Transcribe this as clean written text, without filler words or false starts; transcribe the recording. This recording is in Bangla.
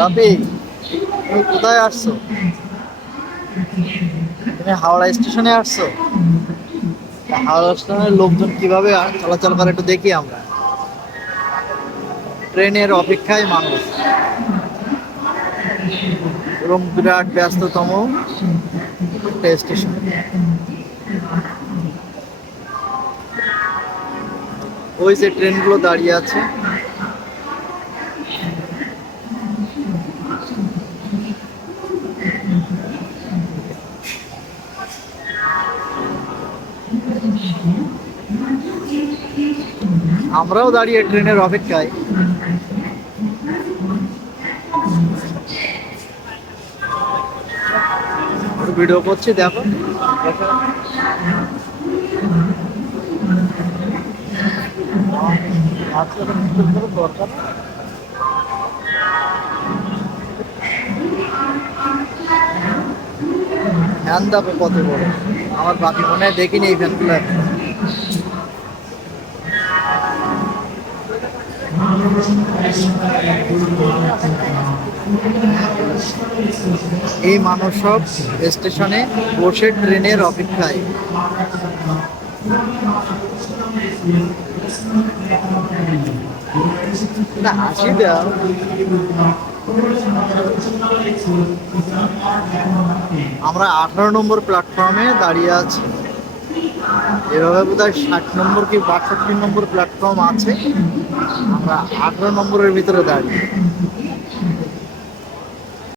রাপি, তুমি কোথায় আসছো? তুমি হাওড়া স্টেশনে আসছো? তা হাওড়া স্টেশনের লোকজন কিভাবে চলাচল করে একটু দেখি আমরা। ট্রেনের অপেক্ষায় মানুষ এবং বিরাট ব্যস্ততম একটা স্টেশন। ওই যে ট্রেনগুলো দাঁড়িয়ে আছে। আমরাও দাঁড়িয়ে ট্রেনের অপেক্ষায়। ভিডিও করছি, দেখো। আচ্ছা, দরকার। ফ্যান দেখো কত বড়। আমার বাকি মনে হয় দেখিনি এই ফ্যানগুলো। এই মানুষ সব স্টেশনে বসে ট্রেনের অপেক্ষায়। না, হাসি দাও। আমরা 18 নম্বর প্ল্যাটফর্মে দাঁড়িয়ে আছি। এভাবে বোধহয় 60 নম্বর কি 62 নম্বর প্ল্যাটফর্ম আছে। আমরা 18 নম্বরের ভিতরে দাঁড়িয়ে।